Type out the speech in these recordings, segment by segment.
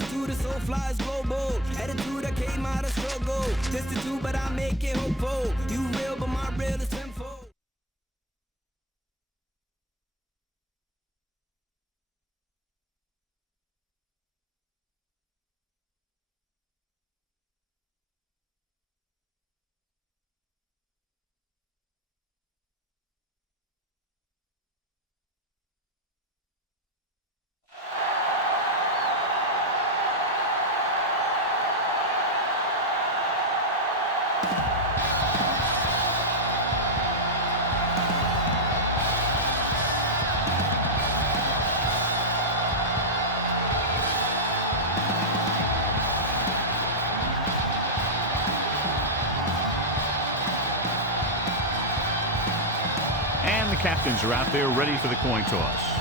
Altitude is so fly, it's global. Attitude that came out of struggle. Destitute, but I make it hopeful. You real, but my real is tenfold. And the captains are out there ready for the coin toss.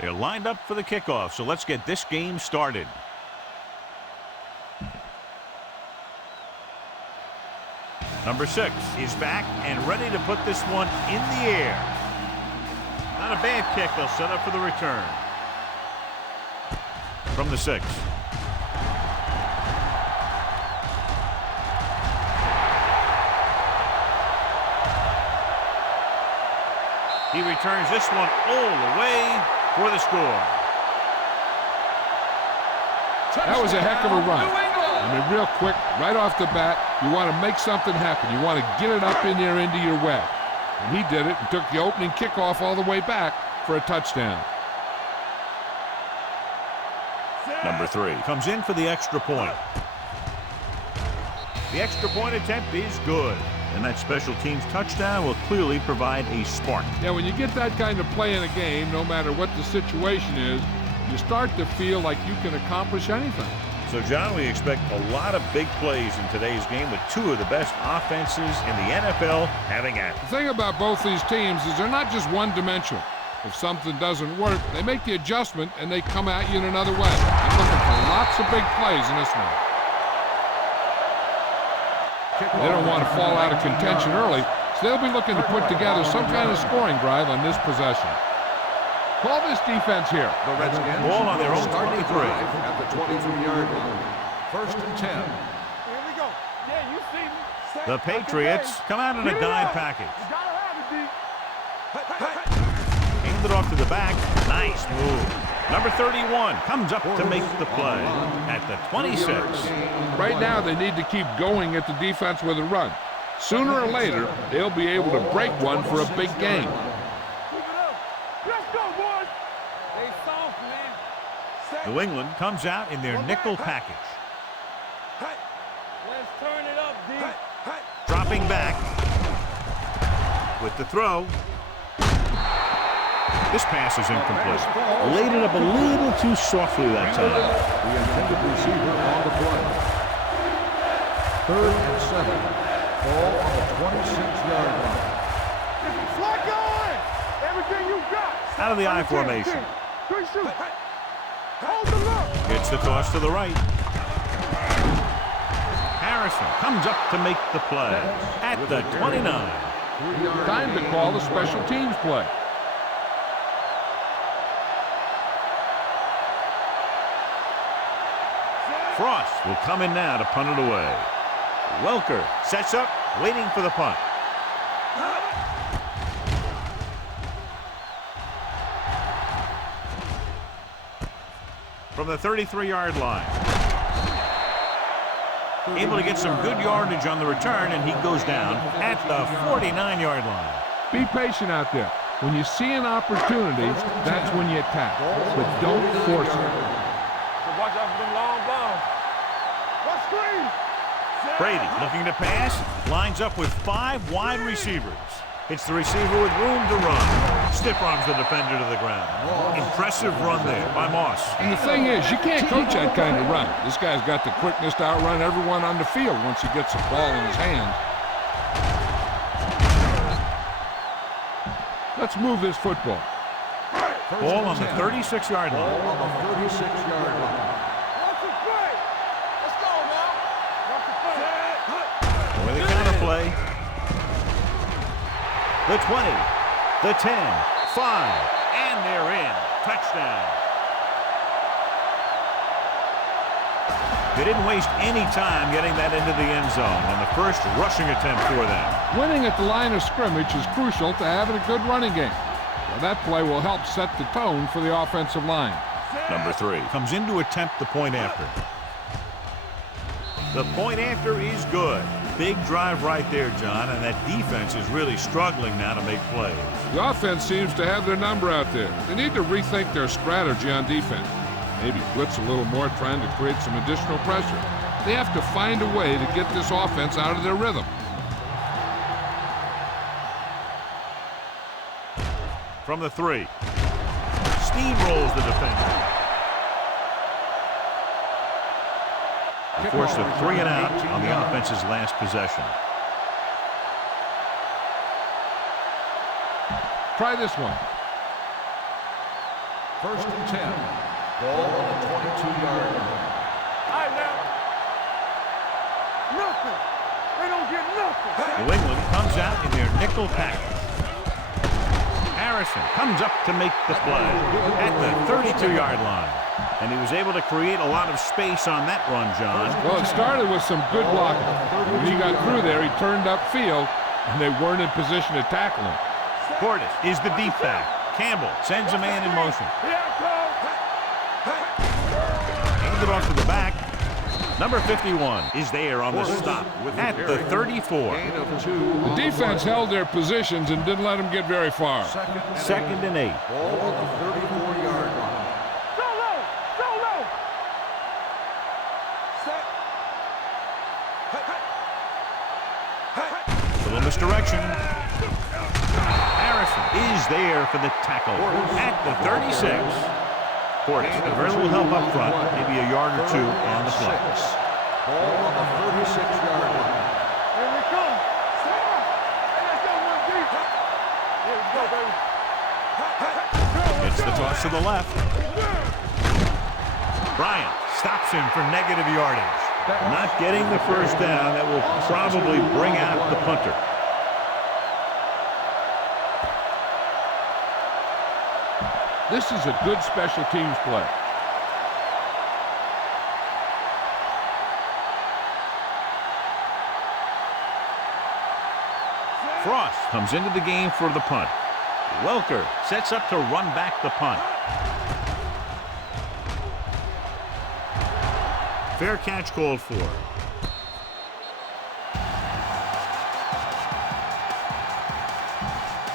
They're lined up for the kickoff, so let's get this game started. Number 6 is back and ready to put this one in the air. Not a bad kick. They'll set up for the return. From the 6. He returns this one all the way for the score. That was a heck of a run. I mean, real quick, right off the bat, you want to make something happen. You want to get it up in there into your web. And he did it and took the opening kickoff all the way back for a touchdown. Number 3 comes in for the extra point. The extra point attempt is good. And that special teams touchdown will clearly provide a spark. Yeah, when you get that kind of play in a game, no matter what the situation is, you start to feel like you can accomplish anything. So, John, we expect a lot of big plays in today's game with 2 of the best offenses in the NFL having at it. The thing about both these teams is they're not just one-dimensional. If something doesn't work, they make the adjustment and they come at you in another way. I'm looking for lots of big plays in this one. They don't want to fall out of contention early, so they'll be looking to put together some kind of scoring drive on this possession. Call this defense here. The Redskins ball on their own 23 at the 23-yard line. 1st and 10. Here we go. Yeah, you see me. The Patriots come out in a dime package. You gotta have it, D. Aimed it off to the back. Nice move. Number 31 comes up to make the play at the 26. Right now, they need to keep going at the defense with a run. Sooner or later, they'll be able to break one for a big game. New England comes out in their nickel package. Let's turn it up, D. Dropping back with the throw. This pass is incomplete. Laid it up a little too softly that time. The intended receiver on the play. 3rd and 7. Ball on the 26-yard line. Lock on! Everything you got. Out of the I formation. Good shoot. Hold the look. Gets the toss to the right. Harrison comes up to make the play at the 29. Time to call the special teams play. Frost will come in now to punt it away. Welker sets up, waiting for the punt. From the 33-yard line. Able to get some good yardage on the return, and he goes down at the 49-yard line. Be patient out there. When you see an opportunity, that's when you attack. But don't force it. Watch out for them long balls. What screen? Brady looking to pass, lines up with 5 wide receivers. It's the receiver with room to run. Stiff arms the defender to the ground. Impressive run there by Moss. And the thing is, you can't coach that kind of run. This guy's got the quickness to outrun everyone on the field once he gets the ball in his hands. Let's move this football. Ball on the 36-yard line. Ball on the 36-yard line. the 20, the 10, 5, and they're in. Touchdown. They didn't waste any time getting that into the end zone on the first rushing attempt for them. Winning at the line of scrimmage is crucial to having a good running game. Well, that play will help set the tone for the offensive line. Number 3 comes in to attempt the point after. The point after is good. Big drive right there, John, and that defense is really struggling now to make plays. The offense seems to have their number out there. They need to rethink their strategy on defense. Maybe blitz a little more, trying to create some additional pressure. They have to find a way to get this offense out of their rhythm. From the 3. Steamrolls the defender. Forced a 3 and out on the offense's last possession. Try this one. 1st and 10. Ball on the 22-yard line. All right, now. Nothing. They don't get nothing. New England comes out in their nickel package. Harrison comes up to make the play at the 32-yard line. And he was able to create a lot of space on that run, John. Well, it started with some good blocking. When he got through there, he turned upfield, and they weren't in position to tackle him. Portis is the deep back. Campbell sends a man in motion. Hands it off to the back. Number 51 is there on the stop at the 34. The defense held their positions and didn't let them get very far. 2nd and 8. Ball on the 34-yard line. Little misdirection. Harrison is there for the tackle at the 36. Portis, very little help up front, maybe a yard or 2 on the play. Ball on the 36-yard line. Here we come. Hey, let's go, one deep. Here we go, baby. It's the toss to the left. Bryant stops him for negative yardage. Not getting the first down. That will probably bring out the punter. This is a good special teams play. Frost comes into the game for the punt. Welker sets up to run back the punt. Fair catch called for.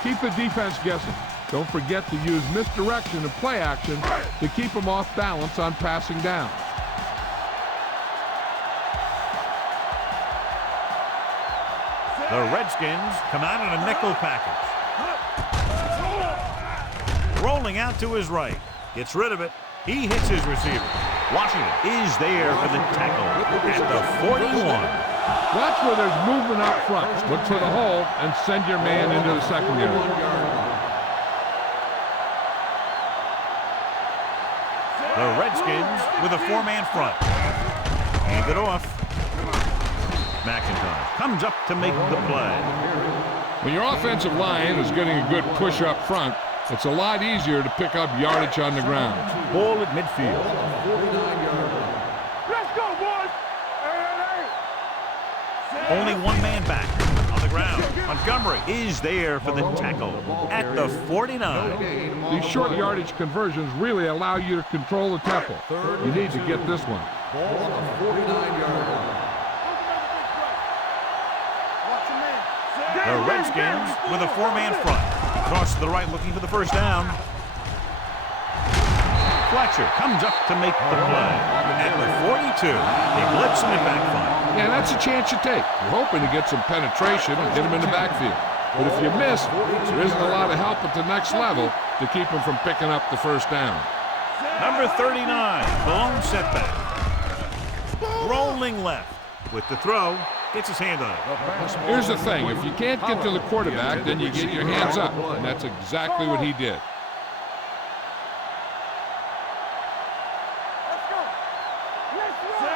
Keep the defense guessing. Don't forget to use misdirection and play action to keep them off balance on passing down. The Redskins come out in a nickel package. Rolling out to his right. Gets rid of it. He hits his receiver. Washington is there for the tackle at the 41. Watch where there's movement up front. Look for the hole and send your man into the secondary. The Redskins with a 4-man front. Hand it off. McIntyre comes up to make the play. When your offensive line is getting a good push up front, it's a lot easier to pick up yardage on the ground. Ball at midfield. Let's go, boys. Only one man back on the ground. Montgomery is there for the tackle at the 49. These short yardage conversions really allow you to control the tempo. You need to get this one. Ball on the 49-yard line. The Redskins with a 4-man front. Across to the right looking for the first down. Fletcher comes up to make the play at the 42. They blitz him in back five. Yeah, that's a chance you take. You're hoping to get some penetration and get him in the backfield. But if you miss, there isn't a lot of help at the next level to keep him from picking up the first down. Number 39, blown setback. Rolling left with the throw. Gets his hand on it. Here's the thing. If you can't get to the quarterback, then you get your hands up. And that's exactly what he did.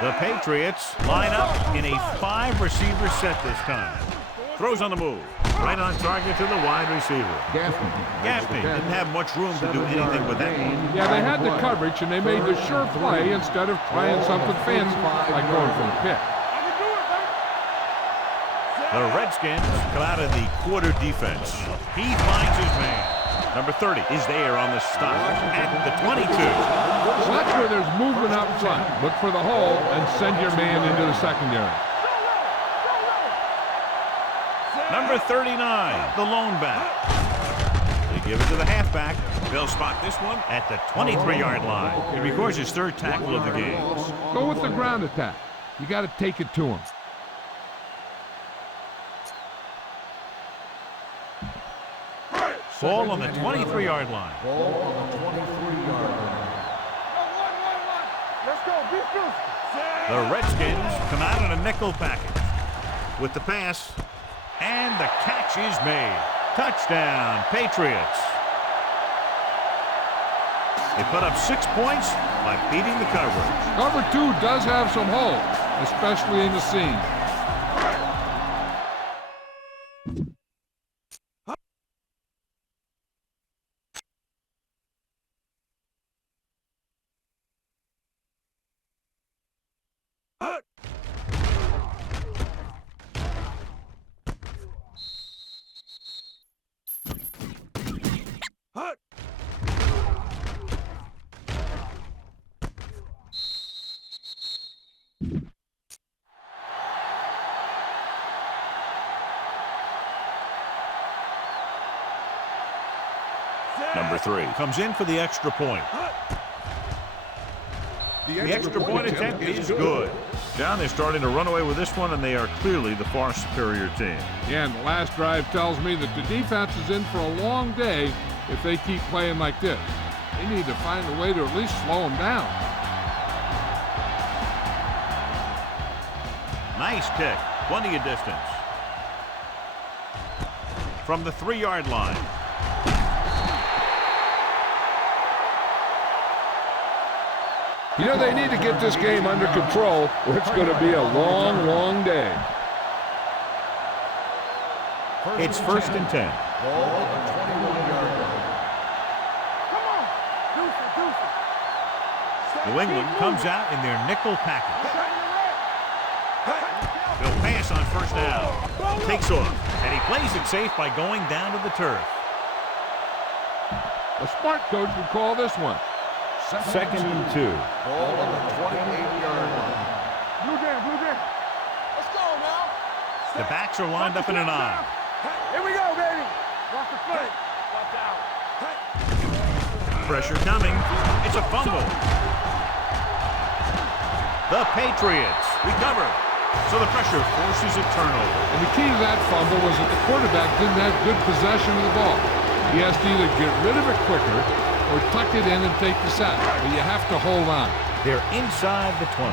The Patriots line up in a 5-receiver set this time. Throws on the move. Right on target to the wide receiver. Gaffney didn't have much room to do anything with that one. Yeah, they had the coverage, and they made the sure play instead of trying something fancy like going for the pick. The Redskins come out of the quarter defense. He finds his man. Number 30 is there on the stop at the 22. So that's where there's movement up front. Look for the hole and send your man into the secondary. Number 39, the lone back. They give it to the halfback. They'll spot this one at the 23-yard line. He records his third tackle of the game. Go with the ground attack. You got to take it to him. Ball on the 23-yard line. Let's go. Be physical. The Redskins come out in a nickel package. With the pass, and the catch is made. Touchdown, Patriots. They put up 6 points by beating the coverage. Cover 2 does have some holes, especially in the seam. Number 3 comes in for the extra point. The extra point attempt is good. John, they're starting to run away with this one, and they are clearly the far superior team. Yeah, and the last drive tells me that the defense is in for a long day if they keep playing like this. They need to find a way to at least slow them down. Nice kick. Plenty of distance. From the 3-yard line. You know, they need to get this game under control, or it's going to be a long, long day. It's 1st and 10. New England comes out in their nickel package. They'll pass on 1st down. Takes off, and he plays it safe by going down to the turf. A smart coach would call this one. 2nd and 2. Ball on the 28-yard line. Blue game. Let's go now. The backs are lined up in an I. Here we go, baby. Watch the foot. Watch out. Pressure coming. It's a fumble. The Patriots recover. So the pressure forces a turnover. And the key to that fumble was that the quarterback didn't have good possession of the ball. He has to either get rid of it quicker or tuck it in and take the sack. But you have to hold on. They're inside the 20.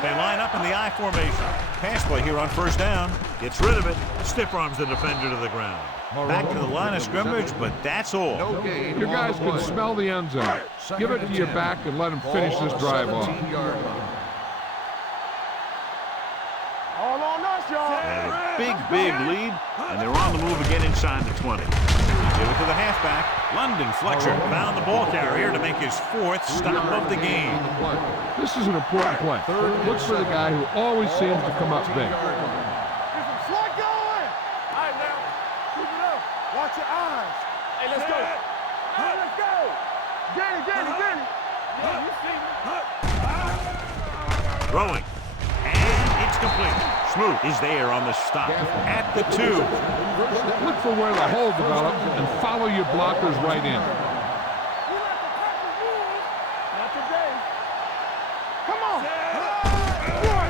They line up in the I formation. Pass play here on 1st down. Gets rid of it. Stiff arms the defender to the ground. Back to the line of scrimmage, but that's all. Your guys can smell the end zone. Give it to your back and let them finish this drive off. All on us, y'all. Big lead, and they're on the move again inside the 20. Give it to the halfback. London Fletcher found the ball carrier to make his 4th stop of the game. This is an important play. Look for the guy who always seems to come up big. Get some slug going. All right, now. Keep it up. Watch your eyes. Hey, let's go. All right, let's go. Get it. Yeah, you see me. Throwing. And it's complete. Smoot is there on the stop at the 2. Look for where the hole develops and follow your blockers right in. Not today. Come on.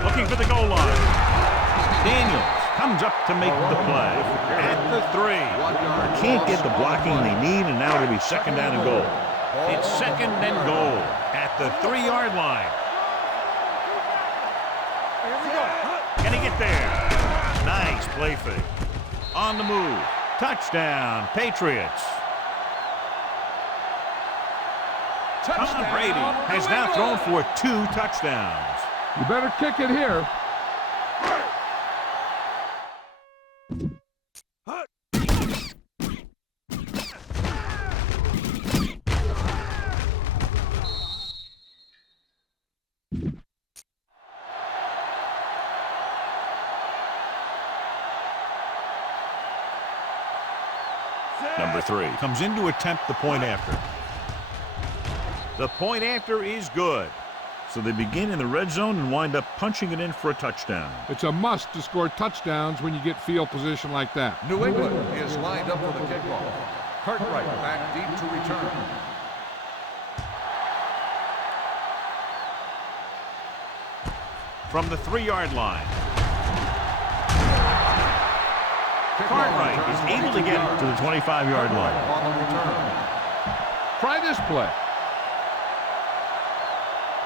Looking for the goal line. Daniels comes up to make the play at the 3. Can't get the blocking they need, and now it'll be 2nd down and goal. It's 2nd and goal at the 3-yard line. Can he get there? Nice play fake. On the move. Touchdown, Patriots. Tom Brady has now thrown for 2 touchdowns. You better kick it here. Number 3 comes in to attempt the point after. The point after is good. So they begin in the red zone and wind up punching it in for a touchdown. It's a must to score touchdowns when you get field position like that. New England is lined up for the kickoff. Cartwright back deep to return. From the 3-yard line, Cartwright is able to get it to the 25-yard line. On the return. Try this play.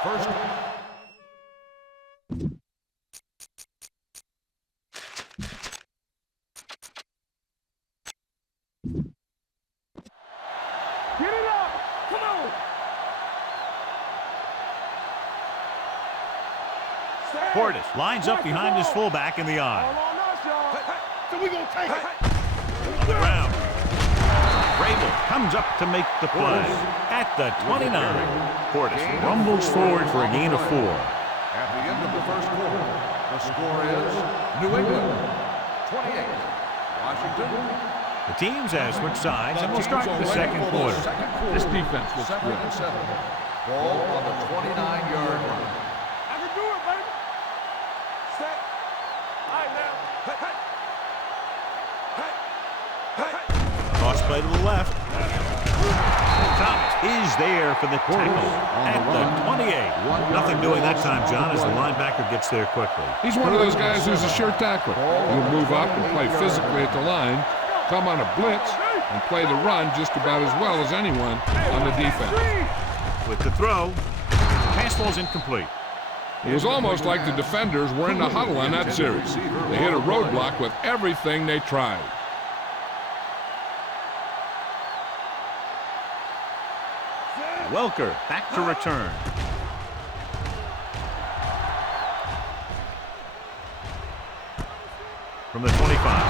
First. Get it up! Come on! Portis lines up behind his fullback in the eye. All on us, y'all. So we gonna take it. On the ground, Vrabel comes up to make the play at the 29. Portis rumbles forward for a gain of 4. At the end of the first quarter, the score is New England 28, Washington. The teams have switched sides and will start the second quarter. This defense looks Second good. and 7. Ball on the 29-yard line. I can do it, baby. Set. All right, now. Cross play to the left. Thomas is there for the tackle at the 28. Nothing doing that time, John, as the linebacker gets there quickly. He's one of those guys who's a sure tackler. He'll move up and play physically at the line, come on a blitz, and play the run just about as well as anyone on the defense. With the throw, pass ball's incomplete. It was almost like the defenders were in the huddle on that series. They hit a roadblock with everything they tried. Welker back to return. From the 25.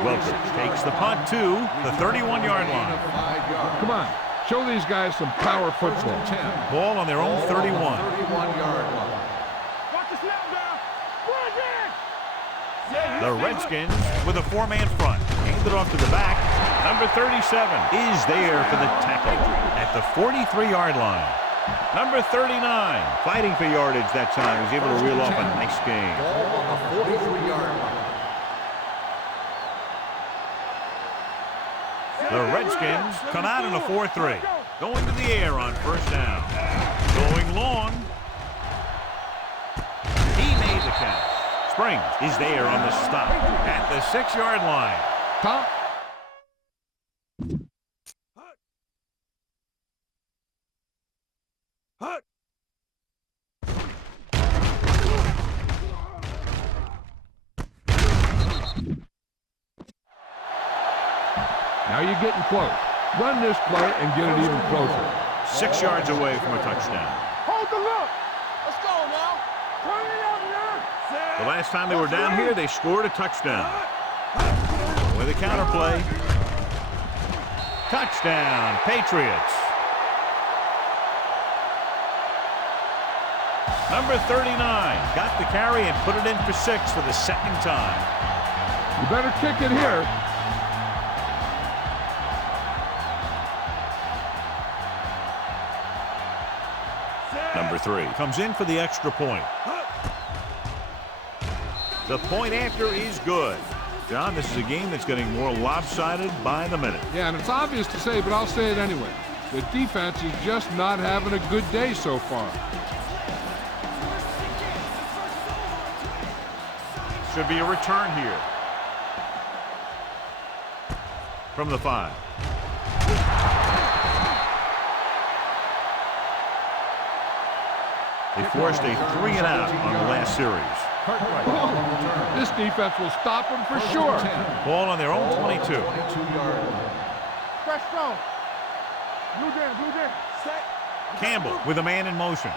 Welker takes the punt to the 31-yard line. Come on, show these guys some power football. Ball on their own 31. 31-yard line. Watch the snap down. Bring it! The Redskins with a 4-man front. Handed off to the back. Number 37 is there for the tackle at the 43-yard line. Number 39, fighting for yardage that time. He's able to reel off a nice gain. Ball on the 43-yard line. The Redskins come out in a 4-3. Going to the air on first down. Going long. He made the catch. Springs is there on the stop at the 6-yard line. Tom? Now you're getting close. Run this play and get it even closer. 6 yards away from a touchdown. Hold the look. Let's go now. Turn it up now. The last time they were down here, they scored a touchdown. With a counterplay. Touchdown, Patriots. Number 39 got the carry and put it in for 6 for the second time. You better kick it here. Number 3 comes in for the extra point. The point after is good. John, this is a game that's getting more lopsided by the minute. Yeah, and it's obvious to say, but I'll say it anyway. The defense is just not having a good day so far. Should be a return here. From the 5. They forced a 3-and-out on the last series. This defense will stop them for sure. Ball on their own 22. 22-yard line. Fresh throw. Blue jam. Set. Campbell with a man in motion.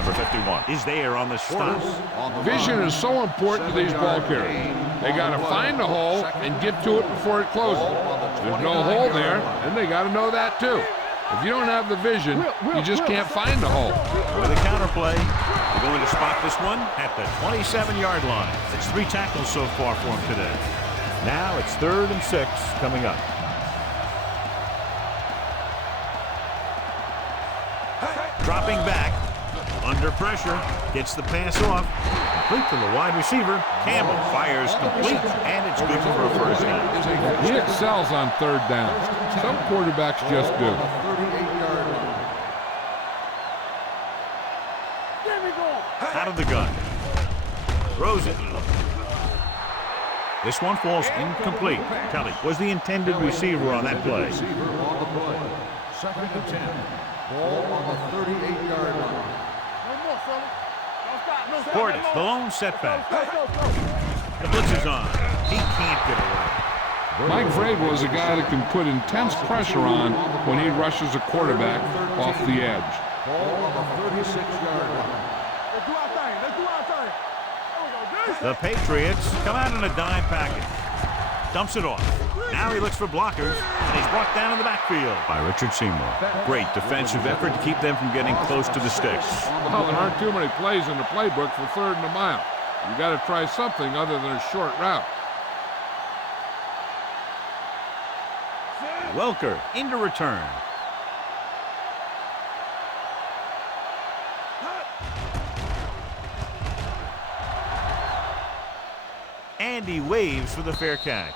Number 51 is there on the stop. Vision is so important to these ball carriers. They got to find the hole and get to it before it closes. There's no hole there, and they got to know that too. If you don't have the vision, you just can't find the hole. With a counterplay, they're going to spot this one at the 27-yard line. It's 3 tackles so far for him today. Now it's 3rd and 6 coming up. Dropping back, under pressure, gets the pass off, complete to the wide receiver. Campbell fires complete, and it's good for a first down. He excels on 3rd down. Some quarterbacks just do. Out of the gun. Throws it. This one falls incomplete. Kelly was the intended receiver on that play. 2nd and 10. Ball on the 38-yard line. Portis, the lone setback. The blitz is on. He can't get away. Mike Vrabel is a guy that can put intense pressure on when he rushes a quarterback off the edge. Ball on the 36-yard line. The Patriots come out in a dime package. Dumps it off. Now he looks for blockers, and he's brought down in the backfield by Richard Seymour. Great defensive effort to keep them from getting close to the sticks. Well, there aren't too many plays in the playbook for 3rd and a mile. You got to try something other than a short route. Welker into return. And he waves for the fair catch.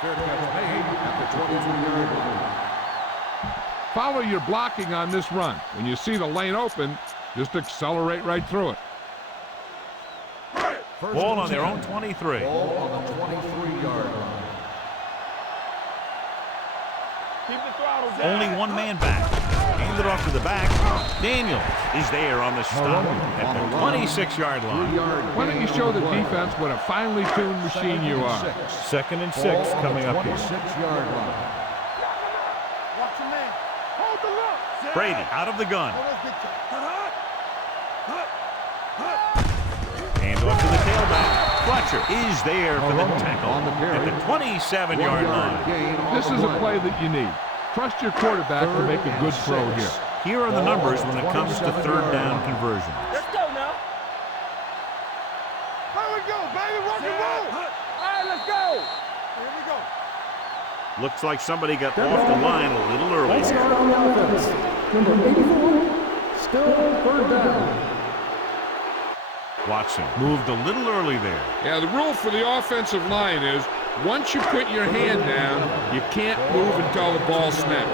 Fair catch made at the 23-yard line. Follow your blocking on this run. When you see the lane open, just accelerate right through it. Ball on their own 23. Ball on the 23-yard line. Only one man back. Handed off to the back. Daniels is there on the stop at the 26-yard line. Why don't you show the defense what a finely tuned machine you are? 2nd and 6 coming up here. 26-yard line. Watch your man. Hold the look. Brady out of the gun. Hand off to the tailback. Fletcher is there for the tackle at the 27-yard line. This is a play that you need. Trust your quarterback to make a good throw here. Here are the numbers when it comes to 3rd down conversions. Let's go now. Here we go, baby. Rock and roll. All right, let's go. Here we go. Looks like somebody got off the line a little early. Number 84, still 3rd down. Watson moved a little early there. Yeah, the rule for the offensive line is once you put your hand down, you can't move until the ball snaps.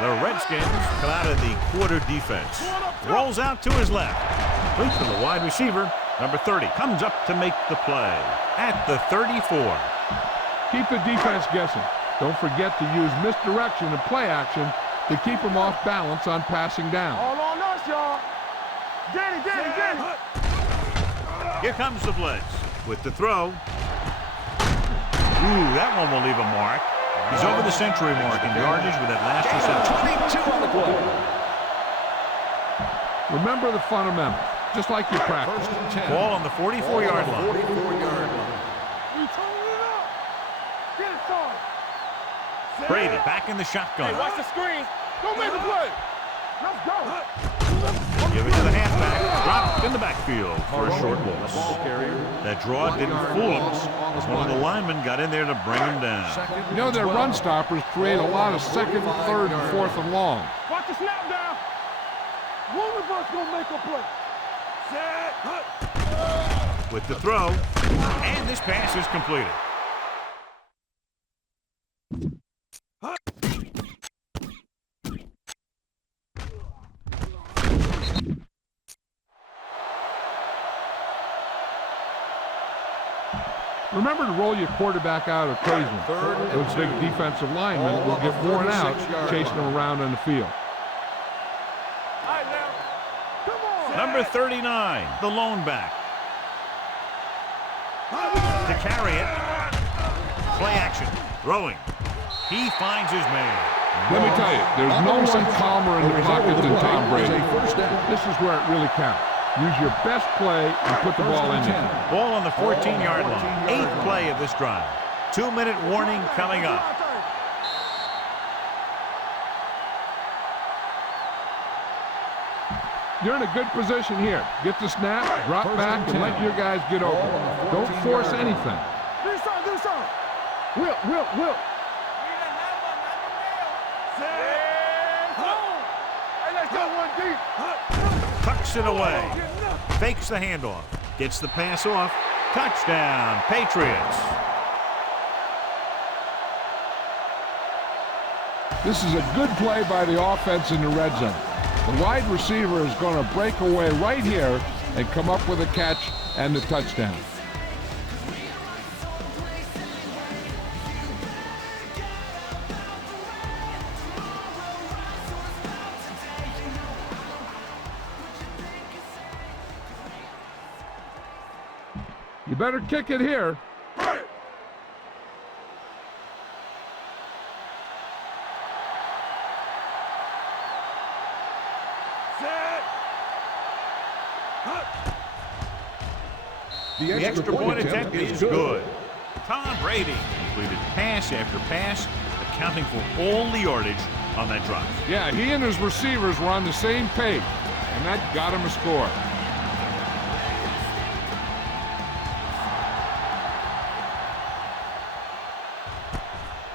The Redskins come out of the quarter defense. Rolls out to his left. Complete to the wide receiver. Number 30 comes up to make the play at the 34. Keep the defense guessing. Don't forget to use misdirection and play action to keep them off balance on passing down. All on us, y'all. Danny. Here comes the blitz with the throw. Ooh, that one will leave a mark. He's over the century mark in yardage with that last reception. 22 on the play. Remember the fundamentals, just like you practice. Ball on the 44-yard line. 44-yard line. We turn it up. Get it started. Brady back in the shotgun. Hey, watch the screen. Don't make a play. Let's go. Give it to the halfback. Dropped in the backfield for a short loss. That draw didn't fool him, as one of the linemen got in there to bring him down. You know, their run stoppers create a lot of 2nd, 3rd, and 4th and long. Watch the snap down. One of us gonna make a play. Set. With the throw, and this pass is completed. Remember to roll your quarterback out occasionally. Those big defensive linemen will get worn out chasing them around on the field. All right, now. Come on. Number 39, the lone back. To carry it. Play action. Throwing. He finds his man. Let me tell you, there's no one calmer in the pocket than Tom Brady. First down. This is where it really counts. Use your best play and put the ball in there. Ball on the 14-yard line. 8th play of this drive. 2-minute warning coming up. You're in a good position here. Get the snap, drop back, and let your guys get open. Don't force anything. Do something. Will. Hey, let's go one deep. Tucks it away. Fakes the handoff. Gets the pass off. Touchdown, Patriots. This is a good play by the offense in the red zone. The wide receiver is going to break away right here and come up with a catch and the touchdown. You better kick it here. The extra point attempt is good. Tom Brady completed pass after pass, accounting for all the yardage on that drive. Yeah, he and his receivers were on the same page, and that got him a score.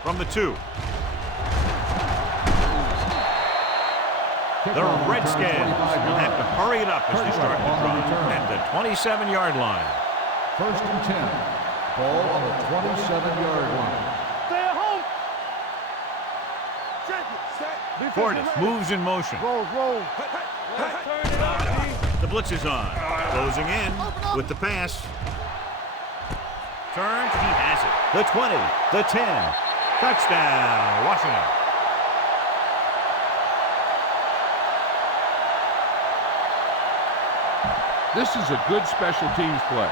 From the 2. The Redskins will have to hurry it up as they start the drive at the 27-yard line. 1st and 10. Ball on the 27-yard line. Stay at home. Check it. Fortis moves in motion. Roll. Turn it up, The blitz is on. Closing in with the pass. Turns. He has it. The 20. The 10. Touchdown, Washington. This is a good special teams play.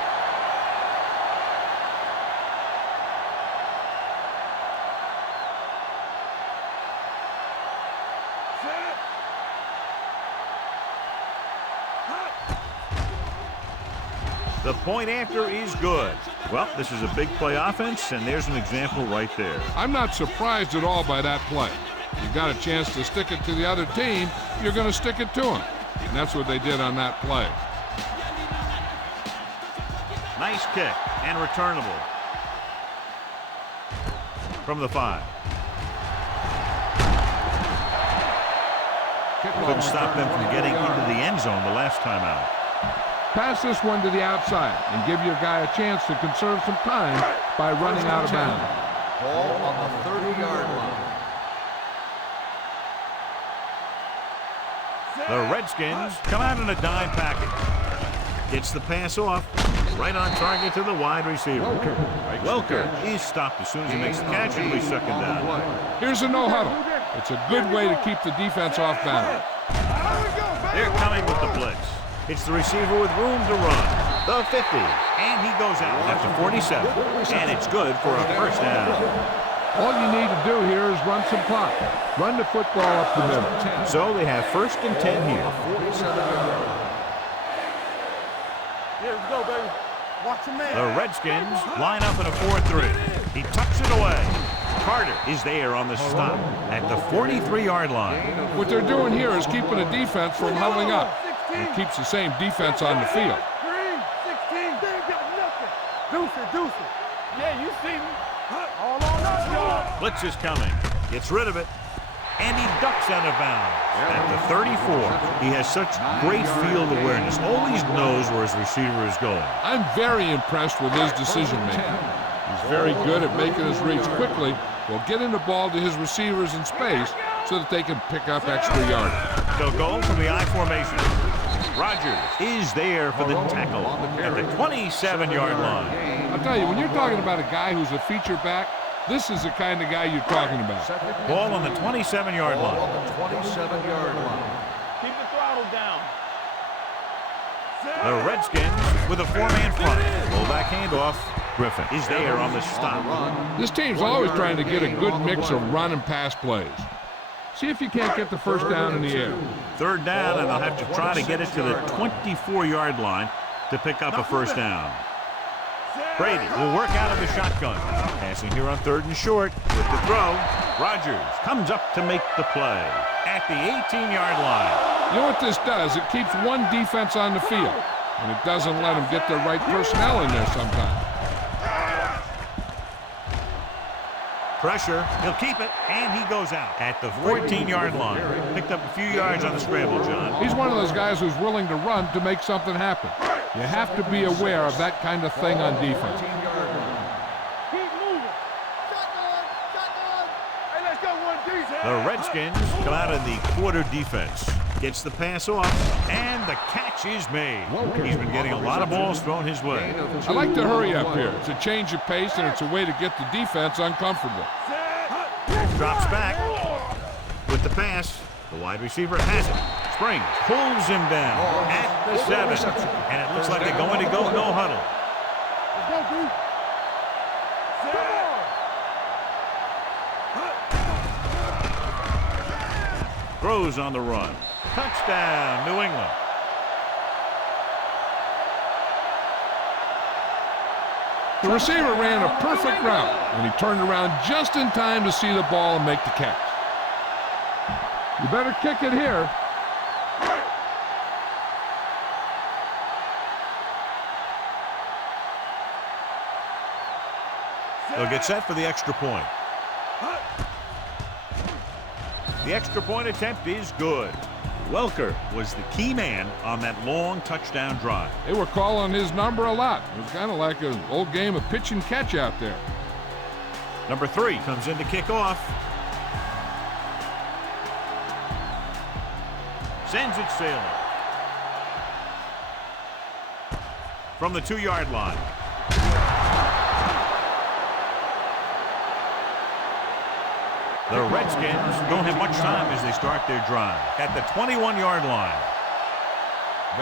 The point after is good. Well, this is a big play offense, and there's an example right there. I'm not surprised at all by that play. You got a chance to stick it to the other team, you're going to stick it to them. And that's what they did on that play. Nice kick and returnable. From the 5. Couldn't stop them from getting into the end zone the last time out. Pass this one to the outside and give your guy a chance to conserve some time by running out of bounds. Ball on the 30-yard line. The Redskins come out in a dime package. Gets the pass off. Right on target to the wide receiver. Welker is stopped as soon as he makes the catch. It'll be 2nd down. Here's a no huddle. It's a good way to keep the defense off balance. They're coming with the blitz. It's the receiver with room to run. The 50. And he goes out at the 47. And it's good for a 1st down. All you need to do here is run some clock. Run the football up the middle. So they have 1st and 10 here. 47-yard. Here we go, baby. Watch your man. The Redskins line up in a 4-3. He tucks it away. Carter is there on the stop at the 43-yard line. What they're doing here is keeping the defense from huddling up. And it keeps the same defense on the field. 3, 16. They ain't got nothing. Deuce it. Yeah, you see me. All on us, y'all. Blitz is coming. Gets rid of it. And he ducks out of bounds at the 34. He has such great field awareness. Always knows where his receiver is going. I'm very impressed with his decision making. He's very good at making his reads quickly while getting the ball to his receivers in space so that they can pick up extra yardage. They'll go from the I formation. Rodgers is there for the tackle at the 27-yard line. I'll tell you, when you're talking about a guy who's a feature back, this is the kind of guy you're talking about. Ball on the 27-yard line. On the 27-yard line. Keep the throttle down. The Redskins with a 4-man front. Fullback handoff. Griffin is there on the stop. This team's always trying to get a good mix of run and pass plays. See if you can't get the first down in the air. Third down, and they'll have to try to get it to the 24-yard line to pick up a first down. Brady will work out of the shotgun. Passing here on 3rd and short with the throw. Rodgers comes up to make the play at the 18-yard line. You know what this does? It keeps one defense on the field, and it doesn't let them get the right personnel in there sometimes. Pressure, he'll keep it, and he goes out at the 14-yard line. Picked up a few yards on the scramble, John. He's one of those guys who's willing to run to make something happen. You have to be aware of that kind of thing on defense. Keep moving. Shotgun. Hey, let's go, 1D. The Redskins come out in the quarter defense. Gets the pass off, and the catch is made. He's been getting a lot of balls thrown his way. I like to hurry up here. It's a change of pace, and it's a way to get the defense uncomfortable. Drops back with the pass. The wide receiver has it. Springs pulls him down at the 7. And it looks like they're going to go no huddle. Let's go, D. Throws on the run. Touchdown, New England. The receiver ran a perfect route, and he turned around just in time to see the ball and make the catch. You better kick it here. They'll get set for the extra point. The extra point attempt is good. Welker was the key man on that long touchdown drive. They were calling his number a lot. It was kind of like an old game of pitch and catch out there. Number 3 comes in to kick off. Sends it sailing. From the 2-yard line. The Redskins don't have much time as they start their drive. At the 21-yard line.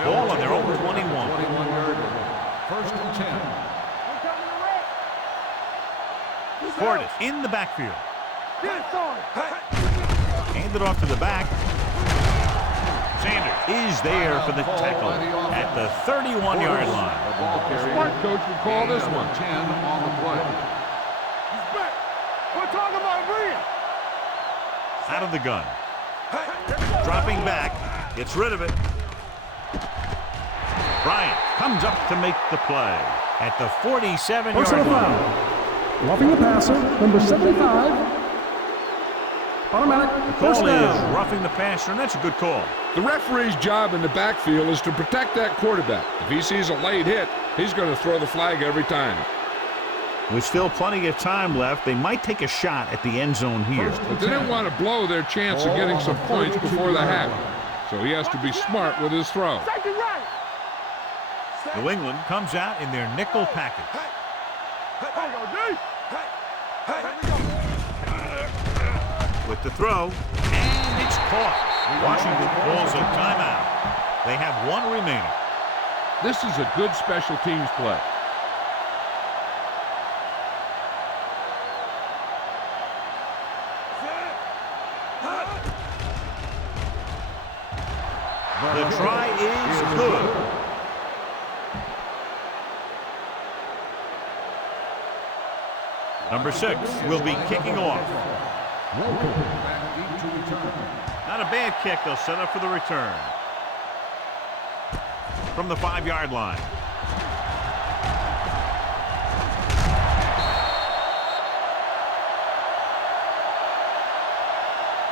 Ball on their own 21. 21-yard line. 1st and 10. Portis in the backfield. Get started. Handed off to the back. Sanders is there for the tackle at the 31-yard line. Smart coach would call this one. 10 on the play. He's back. We're talking about Green. Out of the gun. Dropping back. Gets rid of it. Bryant comes up to make the play at the 47-yard Personal line. foul. Roughing the passer, number 75. Automatic first Call is down. roughing the passer, and that's a good call. The referee's job in the backfield is to protect that quarterback. If he sees a late hit, he's going to throw the flag every time. With still plenty of time left, they might take a shot at the end zone here. But they didn't want to blow their chance of getting some points before the half. So he has to be smart with his throw. Take it right. New England comes out in their nickel package. There you go, D. With the throw, and it's caught. Washington calls a timeout. They have 1 remaining. This is a good special teams play. The try is good. Number 6 will be kicking off. Not a bad kick. They'll set up for the return. From the 5-yard line.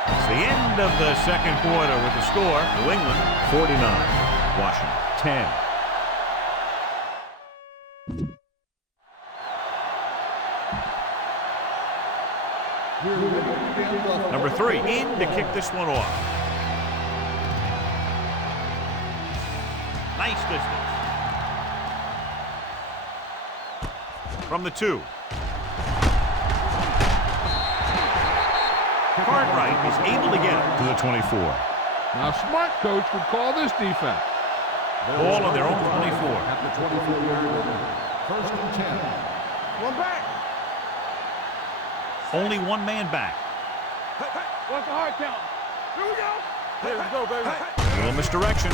It's the end of the second quarter with the score. New England 49, Washington 10. Number 3 in to kick this one off. Nice distance. From the 2. Cartwright is able to get it to the 24. Now, a smart coach would call this defense. Ball on their own 24. At the 24-yard line. 1st and 10. One back. Only 1 man back. What's the hard count? Here we go. Hey, let's go, baby. A little misdirection.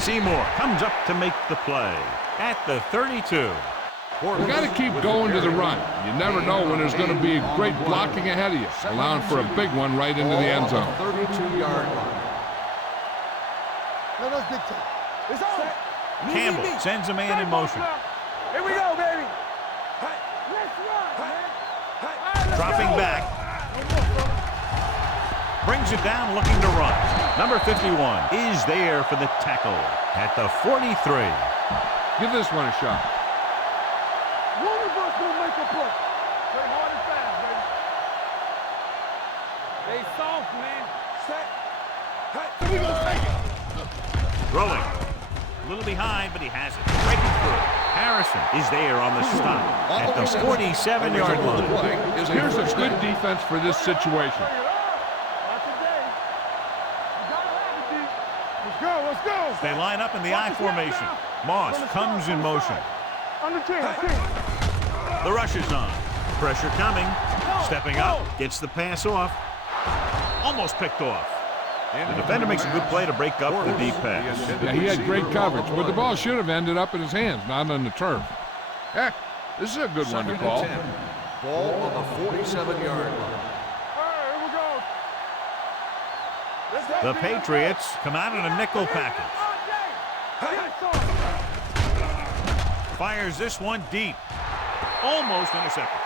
Seymour comes up to make the play at the 32. You got to keep going to the run. You never know when there's going to be great blocking ahead of you, allowing for a big one right into the end zone. 32-yard line. Let us dictate. It's on. Campbell sends a man in motion. Here we go, baby. Let's run, man. Dropping back. Brings it down looking to run. Number 51 is there for the tackle at the 43. Give this one a shot. One of us will make a play. Play hard and fast, baby. Stay soft, man. Set. So we gonna take it. Throwing. A little behind, but he has it. Breaking through. Harrison is there on the stop at the 47-yard line. Here's a good defense for this situation. Let's go, let's go. They line up in the I formation. Moss comes in motion. Under 10. The rush is on. Pressure coming. Stepping up. Gets the pass off. Almost picked off. The defender makes a good play to break up the deep pass. Yeah, he had great coverage, but the ball should have ended up in his hands, not on the turf. Heck, this is a good one to call. Ball on the 47-yard line. Here we go. The Patriots come out in a nickel package. Fires this one deep. Almost intercepted.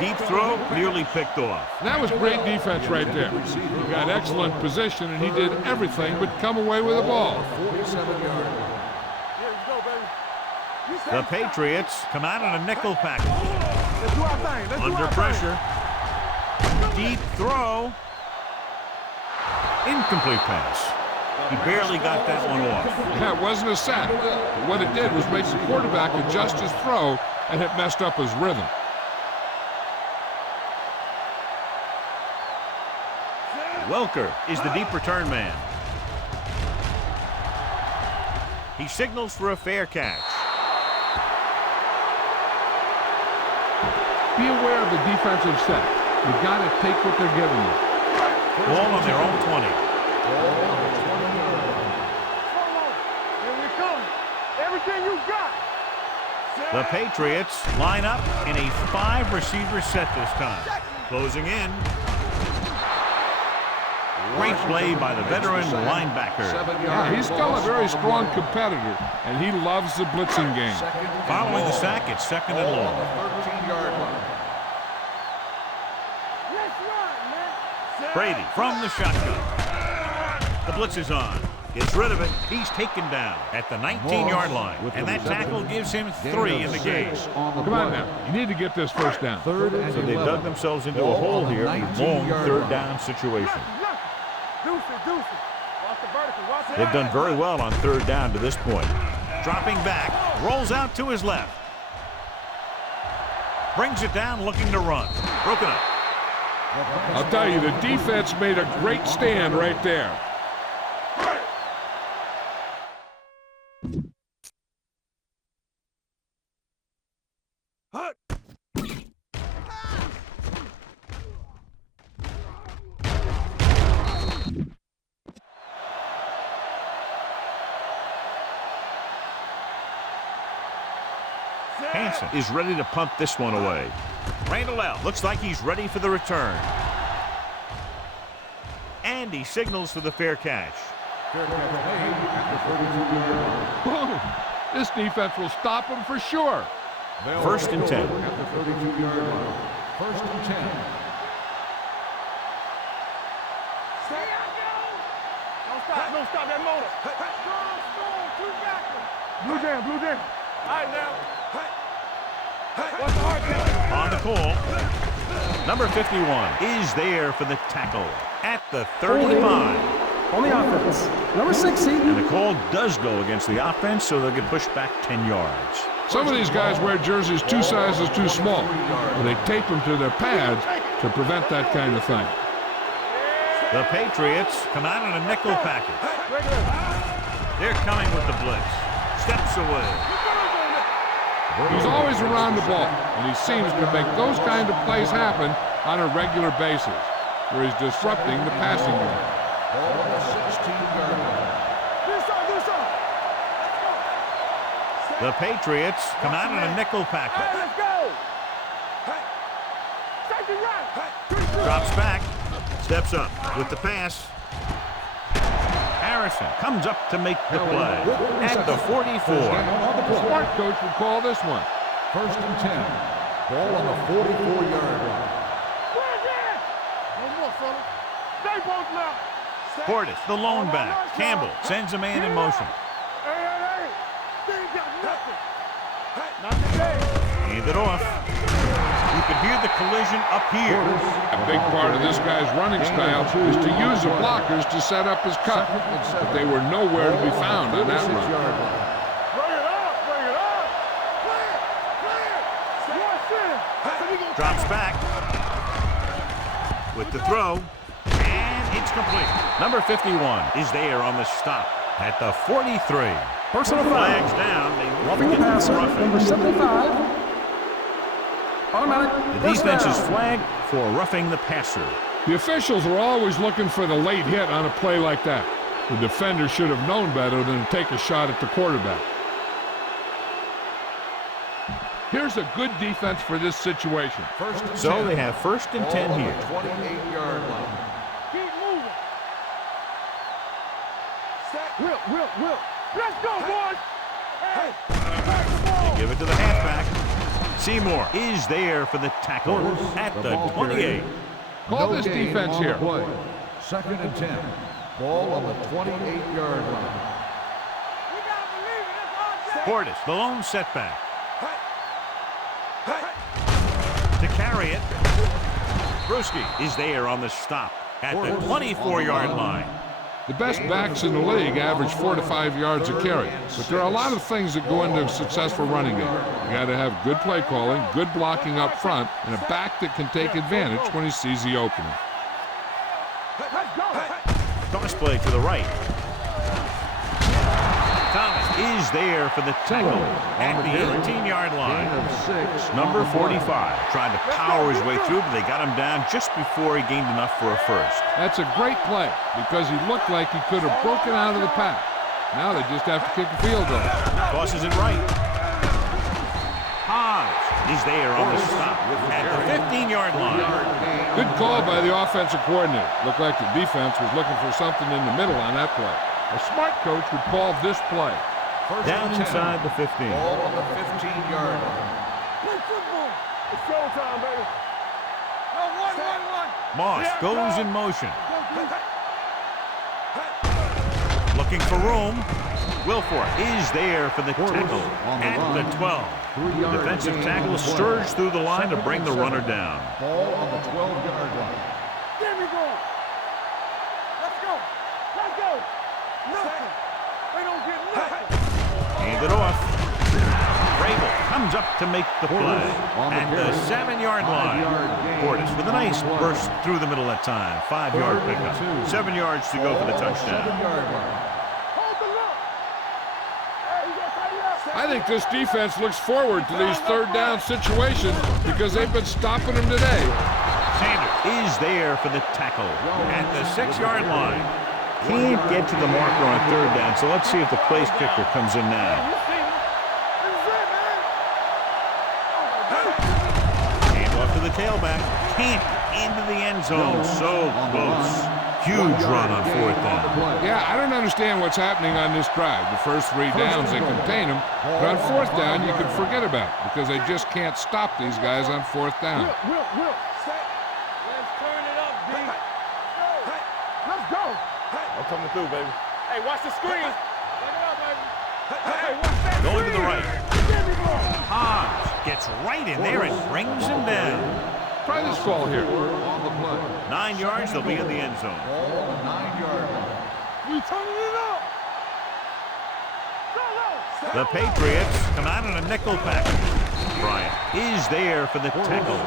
Deep throw, nearly picked off. That was great defense right there. He got excellent position, and he did everything but come away with the ball. 47-yard line. The Patriots come out in a nickel package. Let's do our thing. Let's do Under our pressure. Deep throw. Incomplete pass. He barely got that one off. Yeah, it wasn't a sack. But what it did was make the quarterback adjust his throw, and it messed up his rhythm. Welker is the deep return man. He signals for a fair catch. Be aware of the defensive set. You've got to take what they're giving you. Ball on their own 20. Here we come. Everything you got. The Patriots line up in a 5-receiver set this time. Closing in. Great play by the veteran linebacker. Yeah, he's still a very strong competitor, and he loves the blitzing game. Following the sack, it's second and long. 13-yard line. Let's run, man. Brady from the shotgun. The blitz is on. Gets rid of it. He's taken down at the 19-yard line. And that tackle gives him 3 in the game. Come on now. You need to get this first down. So they dug themselves into a hole here in a long third down situation. They've done very well on third down to this point. Dropping back, rolls out to his left. Brings it down looking to run. Broken up. I'll tell you, the defense made a great stand right there. Hansen is ready to punt this one away. Randall L. looks like he's ready for the return. And he signals for the fair catch. Boom. This defense will stop him for sure. First and 10. First and 10. Don't stop that motor. Blue jam, blue jam. All right, now. What's the hard down? On the call. Number 51 is there for the tackle at the 35. On the offense, number 60. And the call does go against the offense, so they'll get pushed back 10 yards. Some of these guys wear jerseys 2 sizes too small. They tape them to their pads to prevent that kind of thing. The Patriots come out in a nickel package. They're coming with the blitz. Steps away. He's always around the ball, and he seems to make those kind of plays happen on a regular basis, where he's disrupting the passing game. Ball on the 16-yard line. The Patriots come out in a nickel package. Let's go. Safety right. Drops back, steps up with the pass. Harrison comes up to make the play at the 44. Smart coach would call this one. 1st and 10. Ball on the 44-yard line. No more, fella. Stay both left. Portis, the lone back. Campbell sends a man in motion. Hey. They ain't got nothing. Not today. Hand it off. You can hear the collision up here. A big part of this guy's running style is to use the blockers to set up his cut, but they were nowhere to be found on that run. Bring it up. Clear. Drops back with the throw, and it's complete. Number 51 is there on the stop at the 43. Personal Flags foul. down. Roughing the passer, number 75. Automatic. The defense is flagged for roughing the passer. The officials are always looking for the late hit on a play like that. The defender should have known better than to take a shot at the quarterback. Here's a good defense for this situation. So they have 1st and 10 here. 28-yard line. Keep moving. Will. Let's go, boys. Hey. They give it to the halfback. Seymour is there for the tackle at the 28. Call this defense here. 2nd and 10. Ball on the 28-yard line. We gotta believe it. It's our job. Portis, the lone setback. To carry it, Brewski is there on the stop at the 24-yard line. The best backs in the league average 4 to 5 yards a carry, but there are a lot of things that go into a successful running game. You got to have good play calling, good blocking up front, and a back that can take advantage when he sees the opening. Toss play to the right. Thomas is there for the tackle at the 18-yard line. Number 45 trying to power his way through, but they got him down just before he gained enough for a first. That's a great play because he looked like he could have broken out of the pack. Now they just have to kick a field goal. Tosses it right. Hodge is there on the stop at the 15-yard line. Good call by the offensive coordinator. Looked like the defense was looking for something in the middle on that play. A smart coach would call this play. Down inside the 15. Ball on the 15-yard line. Play football. It's showtime, baby. No, one. Moss goes in motion. Looking for room. Wilfork is there for the tackle at the 12. Defensive tackle surged through the line to bring the runner down. Ball on the 12-yard line. There we go. Let's go. Nothing. They don't get nothing. Hand it off. Vrabel comes up to make the play at the 7-yard line. Portis with a nice burst through the middle that time. 5-yard pickup. 7 yards to go for the touchdown. 7-yard line. Hold the look. Hey, he's gonna tighten up. I think this defense looks forward to these third down situations because they've been stopping them today. Sanders is there for the tackle at the 6-yard line. Can't get to the marker on 3rd down, so let's see if the place kicker comes in now. You see me? This is it, man. Hand off to the tailback. Can't into the end zone. So close. Huge run on 4th down. Yeah, I don't understand what's happening on this drive. The first 3 downs, they contain them. But on 4th down, you can forget about it because they just can't stop these guys on 4th down. Will. Let's turn it up, D. Let's go. I'm coming through, baby. Hey, watch the screen. Let it up, baby. Hey, watch that Going to the screen. right. There we go. Hodge gets right in there and brings him down. Try this call here. On the play. 9 yards, they'll be in the end zone. Ball on the 9-yard line. We turning it up. The Patriots come out in a nickel package. Bryant is there for the tackle.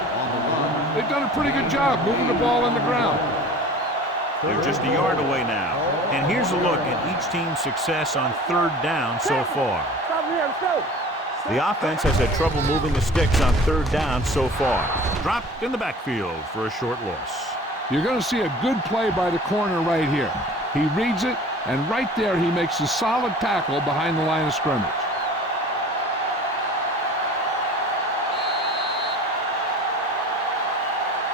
They've done a pretty good job moving the ball on the ground. They're just a yard away now. And here's a look at each team's success on 3rd down so far. Stop here, let's go. The offense has had trouble moving the sticks on third down so far. Dropped in the backfield for a short loss. You're going to see a good play by the corner right here. He reads it, and right there he makes a solid tackle behind the line of scrimmage.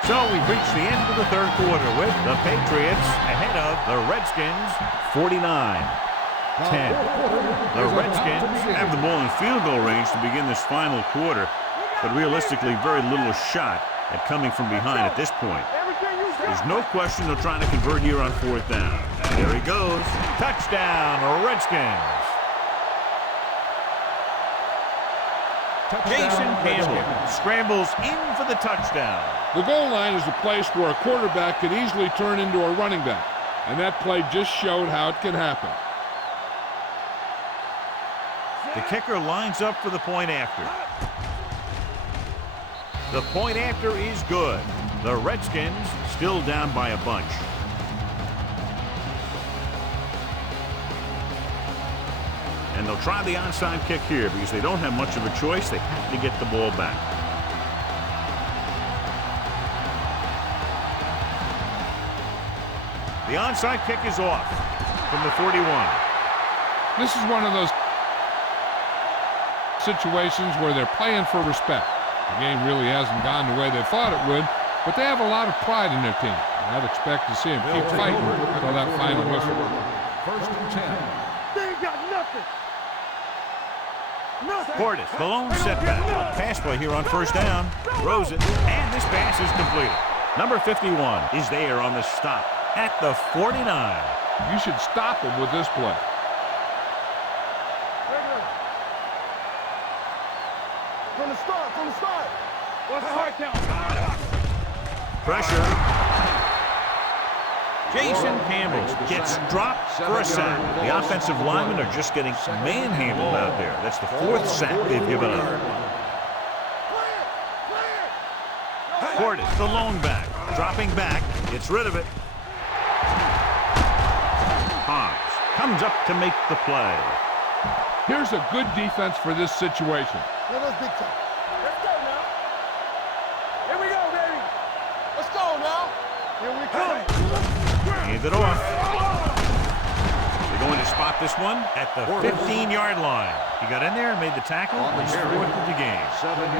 So we've reached the end of the third quarter with the Patriots ahead of the Redskins 49-10. The Redskins have the ball in field goal range to begin this final quarter, but realistically very little shot at coming from behind at this point. There's no question they're trying to convert here on fourth down. There he goes. Touchdown, Redskins. Jason Campbell scrambles in for the touchdown. The goal line is a place where a quarterback can easily turn into a running back, and that play just showed how it can happen. The kicker lines up for the point after. The point after is good. The Redskins still down by a bunch. And they'll try the onside kick here because they don't have much of a choice. They have to get the ball back. The onside kick is off from the 41. This is one of those situations where they're playing for respect. The game really hasn't gone the way they thought it would, but they have a lot of pride in their team. I'd expect to see them keep fighting until that final whistle. First and 10. They ain't got nothing. Portis, the lone setback. Pass play here on first down. Throws it, and this pass is completed. Number 51 is there on the stop at the 49. You should stop him with this play. From the start, from the start. What's the hard count? Pressure. Jason Campbell gets dropped for a sack. The offensive linemen are just getting manhandled out there. That's the fourth sack they've given up. Portis, the lone back, dropping back, gets rid of it. Hobbs comes up to make the play. Here's a good defense for this situation. Let us big time. Let's go now. Here we go, baby. Let's go now. Here we come. Hand it off. They're going to spot this one at the 15-yard line. He got in there and made the tackle. He's fourth of the game.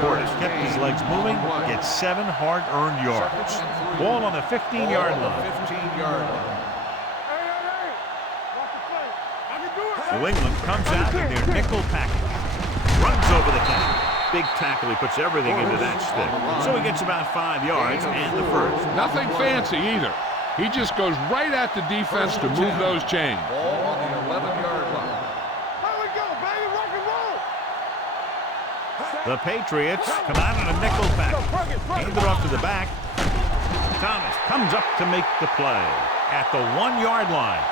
Portis kept his legs moving, gets 7 hard-earned yards. Ball on the 15-yard line. 15-yard line. Hey. Watch the play. I can do it. New England comes out in their nickel package. Runs over the tackle. Big tackle. He puts everything into that stick. So he gets about 5 yards and the first. Nothing fancy either. He just goes right at the defense to move those chains. Ball on the 11-yard line. Here we go, baby. Rock and roll. The Patriots come out in a nickel package. Hand it off to the back. Thomas comes up to make the play at the 1-yard line.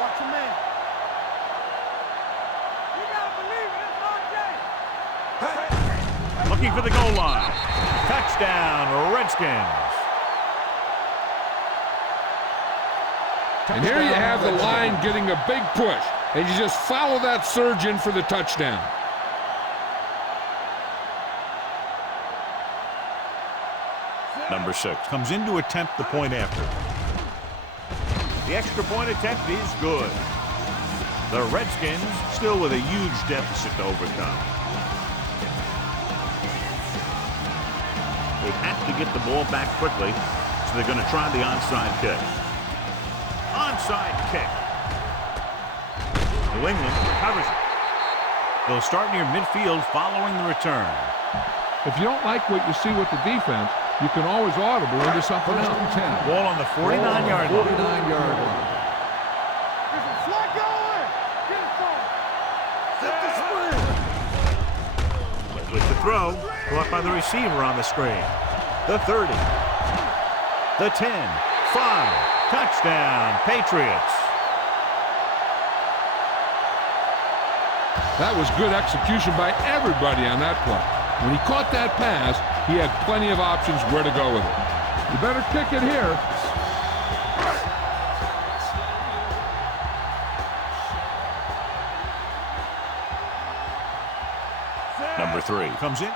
Watch your man. You gotta believe it. It's RJ. Looking for the goal line. Touchdown, Redskins. And here you have the line getting a big push, and you just follow that surge in for the touchdown. Number 6 comes in to attempt the point after. The extra point attempt is good. The Redskins still with a huge deficit to overcome. They have to get the ball back quickly, so they're going to try the onside kick. Onside kick. New England covers it. They'll start near midfield following the return. If you don't like what you see with the defense, you can always audible into something else. Ball on the 49-yard line. 49-yard line. Get some slack going. Get it started. Set the sprint. With the throw, caught by the receiver on the screen. The 30. The 10. 5. Touchdown, Patriots. That was good execution by everybody on that play. When he caught that pass, he had plenty of options where to go with it. You better kick it here. Number 3 comes in.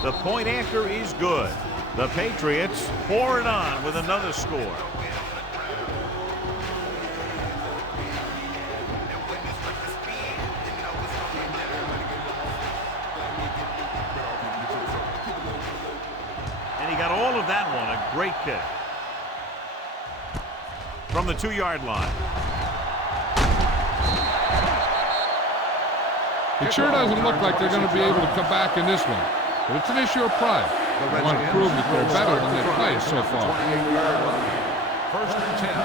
The point after is good. The Patriots pour it on with another score. And he got all of that one. A great kick. From the 2-yard line. It sure doesn't look like they're going to be able to come back in this one. But it's an issue of pride. They want to prove that they're better than they've played so far. First and 10.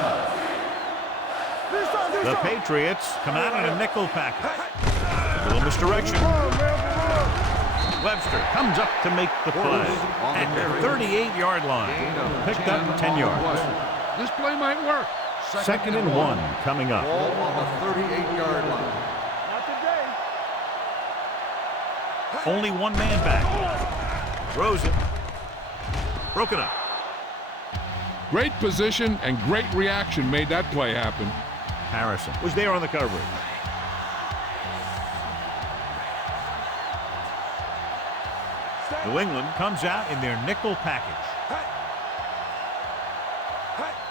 The Patriots come out in a nickel package. A little misdirection. Webster comes up to make the play at the 38-yard line. Picked up 10 yards. This play might work. Second and 1 coming up. Ball on the 38-yard line. Not today. Only one man back. Throws it. Broken up. Great position and great reaction made that play happen. Harrison was there on the coverage. New England comes out in their nickel package.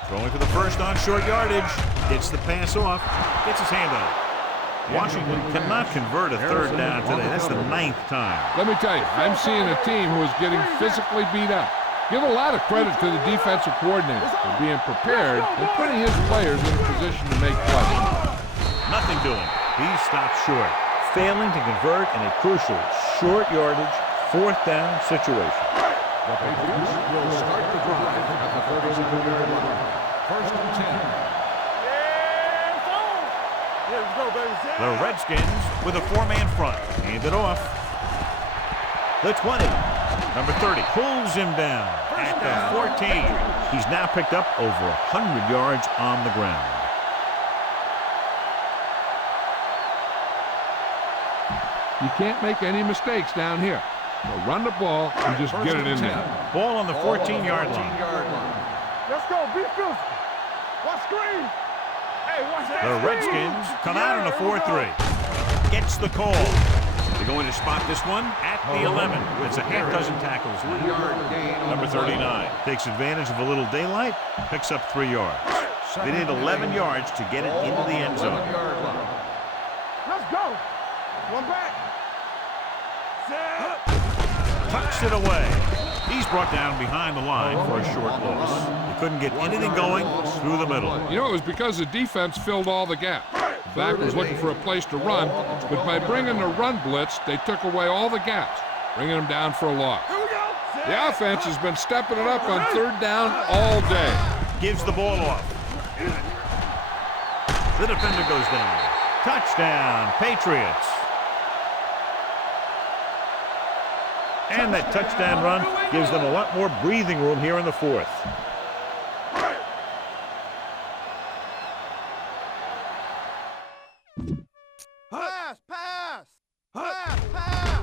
Throwing for the first on short yardage. Gets the pass off. Gets his hand on it. Washington cannot convert a third down today. That's the 9th time. Let me tell you, I'm seeing a team who is getting physically beat up. Give a lot of credit to the defensive coordinator for being prepared and putting his players in a position to make plays. Nothing doing. He stopped short, failing to convert in a crucial short yardage 4th down situation. The Patriots will start the drive at the 37-yard line. First and 10. The Redskins with a 4-man front. Hand it off. The 20. Number 30 pulls him down at the 14. He's now picked up over 100 yards on the ground. You can't make any mistakes down here. So run the ball and just get it in there. Ball on the 14-yard line. Let's go. Be physical. Watch screen. Hey, watch that. The Redskins come out in a 4-3. Gets the call. They're going to spot this one at the 11. It's a half dozen tackles. Number 39 takes advantage of a little daylight, picks up 3 yards. They need 11 yards to get it into the end zone. Let's go. One back. Tucks it away. He's brought down behind the line for a short loss. He couldn't get anything going through the middle. You know, it was because the defense filled all the gaps. The back was looking for a place to run, but by bringing the run blitz, they took away all the gaps, bringing them down for a loss. The offense has been stepping it up on 3rd down all day. Gives the ball off. The defender goes down. Touchdown, Patriots. And that touchdown run gives them a lot more breathing room here in the 4th. Pass, pass. Pass, pass.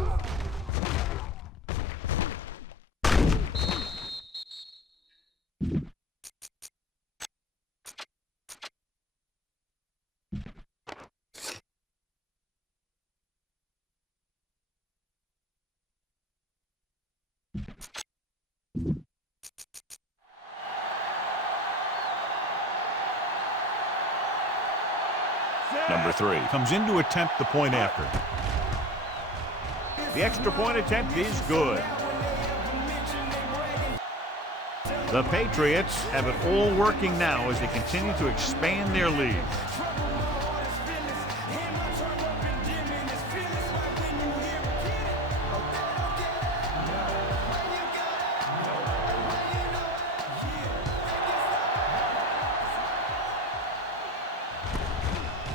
Number 3 comes in to attempt the point after. The extra point attempt is good. The Patriots have it all working now as they continue to expand their lead.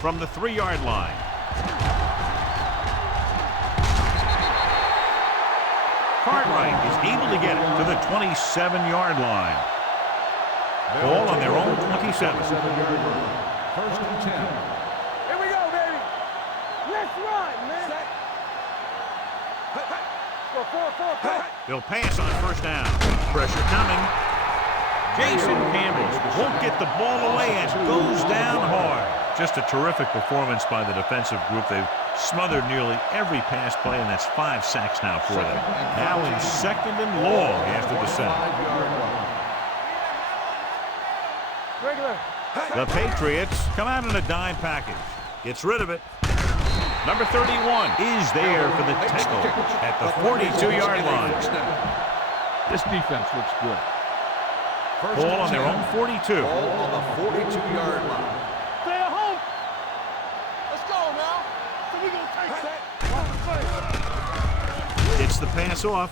From the 3-yard line. Cartwright is able to get it to the 27-yard line. Ball on their own 27. First and 10. Here we go, baby. Let's run, man. Four. They'll pass on first down. Pressure coming. Jason Campbell won't get the ball away and goes down hard. Just a terrific performance by the defensive group. They've smothered nearly every pass play, and that's 5 sacks now for them. Now in 2nd and long after the sack. The Patriots come out in a dime package. Gets rid of it. Number 31 is there for the tackle at the 42-yard line. This defense looks good. Ball on their own 42. Ball on the 42-yard line. Stay at home. Let's go now. So we gonna take that. It's the pass off,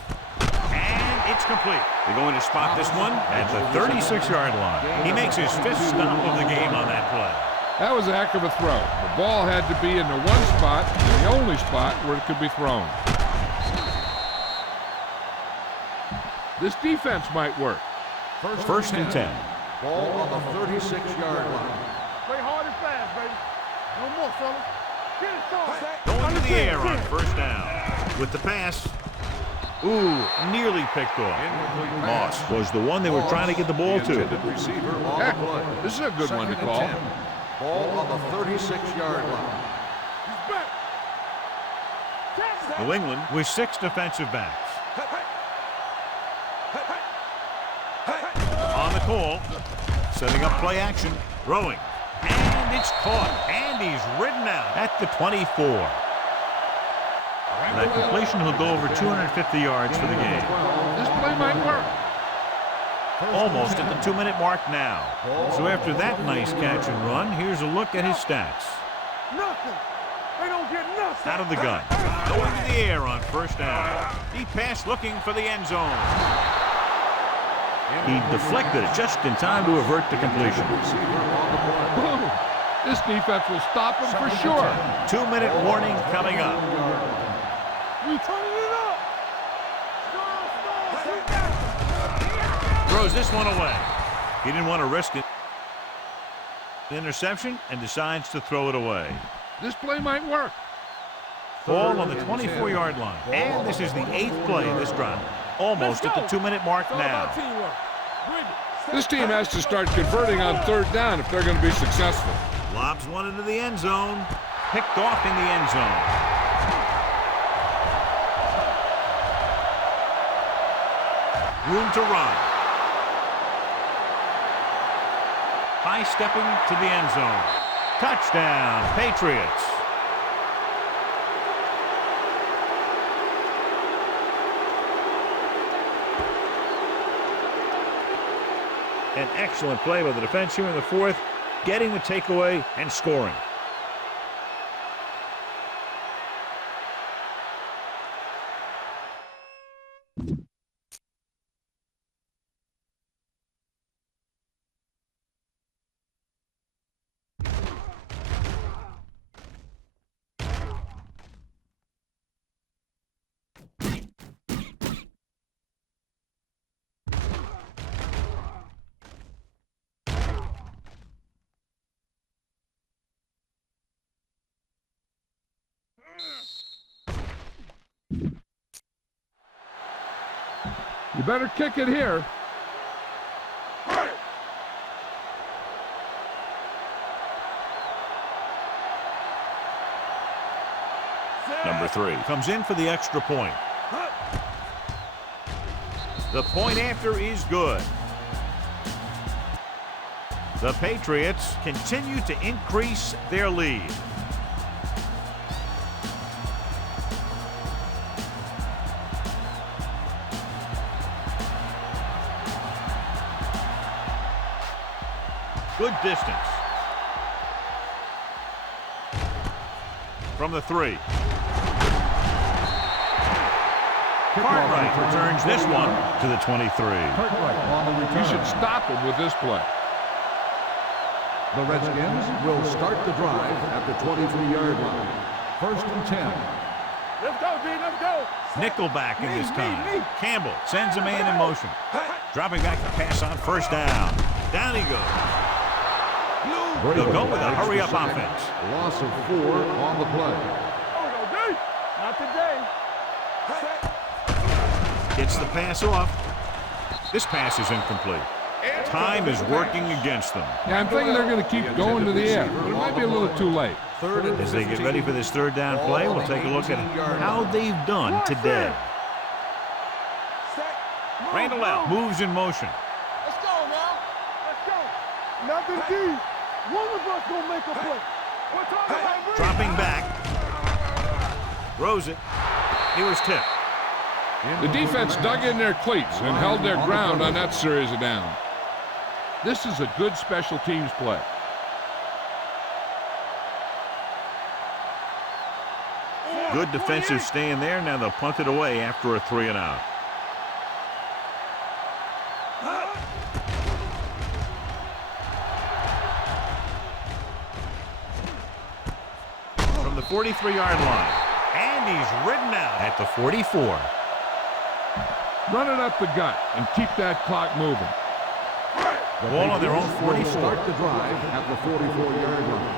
and it's complete. They're going to spot this one at the 36-yard line. He makes his 5th stop of the game on that play. That was a heck of a throw. The ball had to be in the one spot, the only spot where it could be thrown. This defense might work. First and 10. Ball on the 36-yard line. Play hard and fast, baby. No more, fellas. Get it, son. Going to the air on first down. With the pass. Ooh, nearly picked off. Moss was the one they were trying to get the ball to. Receiver on the play. This is a good one to Second and call. 10. Ball on the 36-yard line. He's back. New England with 6 defensive backs. On the call, setting up play action, throwing, and it's caught, and he's ridden out at the 24. That completion, he'll go over 250 yards for the game. This play might work. Almost at the 2-minute mark now. So after that nice catch and run, here's a look at his stats. Nothing. They don't get nothing. Out of the gun, going to the air on first down. Deep pass looking for the end zone. He deflected it just in time to avert the completion. Boom. This defense will stop him for sure. 2-minute warning coming up. We turning it up. Throws this one away. He didn't want to risk it. Interception and decides to throw it away. This play might work. Ball on the 24-yard line. And this is the 8th play of this drive. Almost at the 2-minute mark now. This team has to start converting on 3rd down if they're going to be successful. Lobs one into the end zone. Picked off in the end zone. Room to run. High stepping to the end zone. Touchdown, Patriots. An excellent play by the defense here in the 4th, getting the takeaway and scoring. You better kick it here. Number 3 comes in for the extra point. The point after is good. The Patriots continue to increase their lead. Good distance. From the 3. Cartwright returns this one to the 23. You should stop him with this play. The Redskins will start the drive at the 23-yard line. 1st and 10. Let's go, D, let's go. Nickelback in this time. Campbell sends a man in motion. Dropping back to pass on 1st down. Down he goes. They'll go with a hurry-up offense. Loss of 4 on the play. Oh, no, D. Not today. Gets the pass off. This pass is incomplete. Time is working against them. Yeah, I'm thinking they're going to keep going to the air, but it might be a little too late. As they get ready for this 3rd down play, we'll take a look at how they've done today. Randall out, moves in motion. Let's go now. Let's go. Nothing D. One of us gonna make a play. We're talking about Dropping back. Throws it. He was tipped. The defense dug in their cleats and held their ground on that series of downs. This is a good special teams play. Good defensive stand there. Now they'll punt it away after a 3 and out. From the 43-yard line. And he's ridden out at the 44. Run it up the gut and keep that clock moving. Ball on their own 44. Start the drive at the 44-yard line.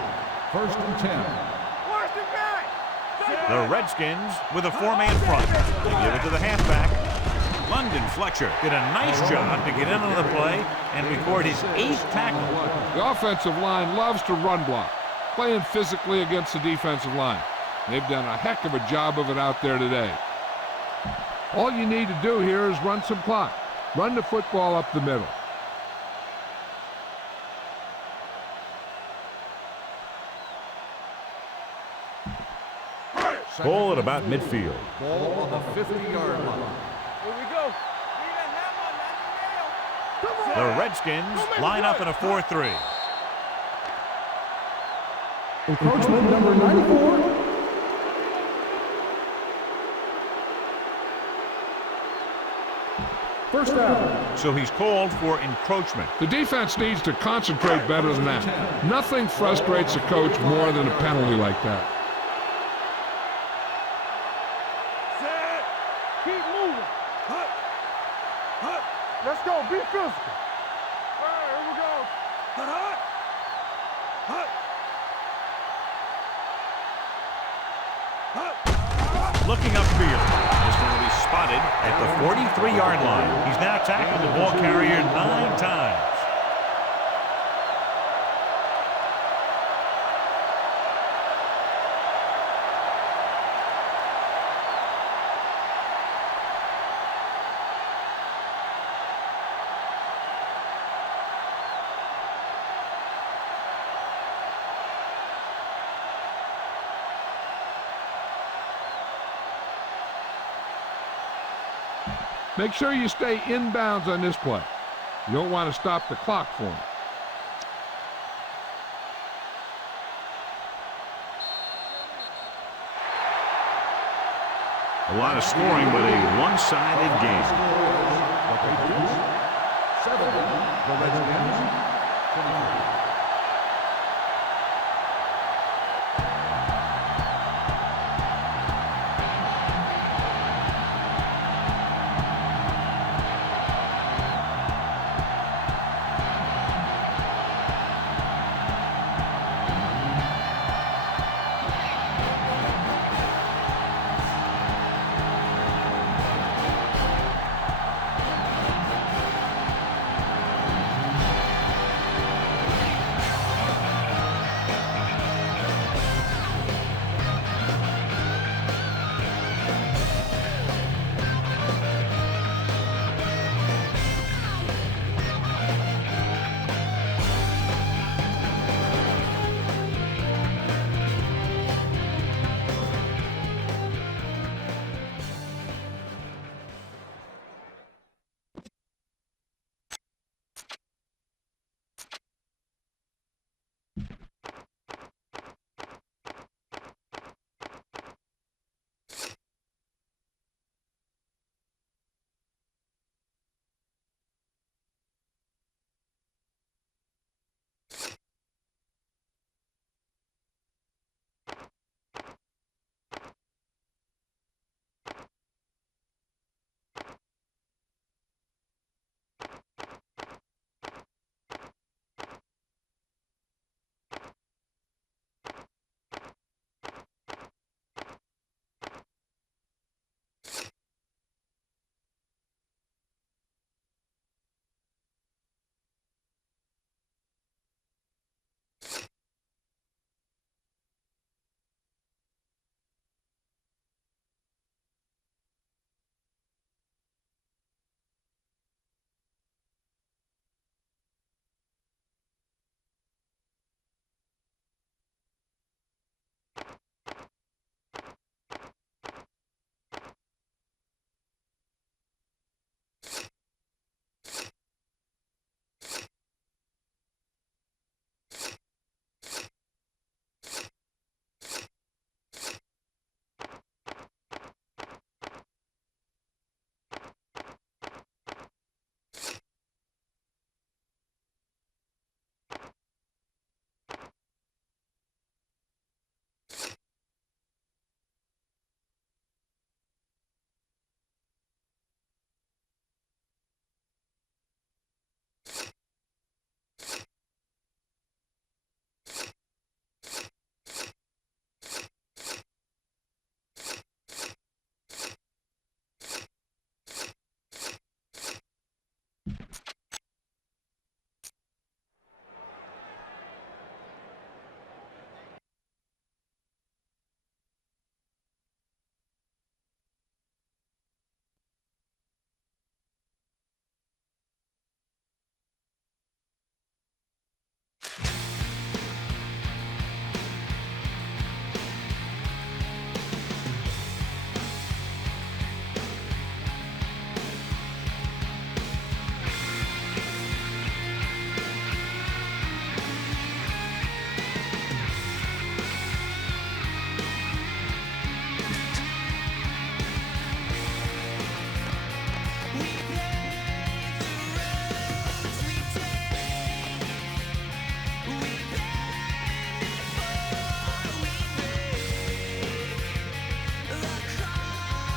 1st and 10. The Redskins with a 4-man front. They give it to the halfback. London Fletcher did a nice job to get in on the play and record his 8th tackle. The offensive line loves to run block, playing physically against the defensive line. They've done a heck of a job of it out there today. All you need to do here is run some clock. Run the football up the middle. Ball at about midfield. Ball on the 50-yard line. Here we go. The Redskins line up in a 4-3. Encroachment number 94. First down. So he's called for encroachment. The defense needs to concentrate better than that. Nothing frustrates a coach more than a penalty like that. Keep moving. Let's go. Be physical. All right, here we go. Looking upfield. He's going to be spotted at the 43-yard line. He's now tackled the ball carrier 9 times. Make sure you stay inbounds on this play. You don't want to stop the clock for him. A lot of scoring, but a one-sided game. The Patriots 7, the Redskins 23.